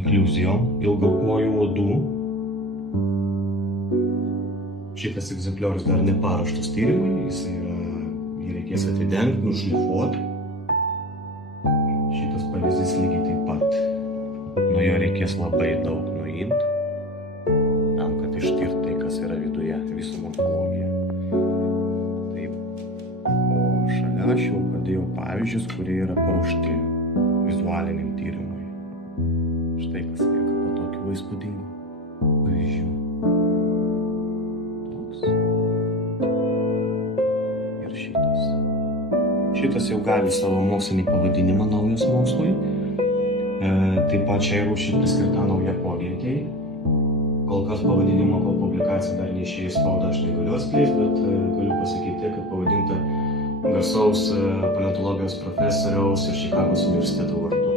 inkliuzijom ilgakojų uodų. Šitas egzempliorius dar neparuoštas tyrimui, jį reikės atidengti, nušlifuoti. Šitas pavyzdys lygiai taip pat. Nuo jo reikės labai daug nuimti, tam, kad ištirti tai, kas yra viduje, visą morfologiją. Taip. O šalia aš jau padėjau pavyzdžius, kurie yra paruošti vizualiniam tyrimui. Štai kas lieka po tokių įspūdingų pavyzdžių. Toks. Ir šitas. Šitas jau gali savo mokslinį pavadinimą naujas mokslui. Taip pat šiai rūšiai priskirta nauja povietėjai. Kol kas pavadinimo, kol publikacija dar neišėjo į spaudą, aš negaliu atskleisti, bet galiu pasakyti, kad pavadinta garsaus paleontologijos profesoriaus ir Čikagos universiteto vardu.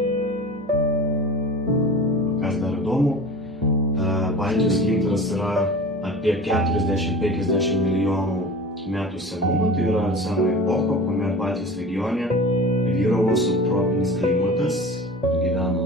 Kas dar įdomu, Baltijos gintaras yra apie 40-50 milijonų metų senumo, tai yra sena epocha, kuomet Baltijos regione vyravo subtropinis klimatas, gyveno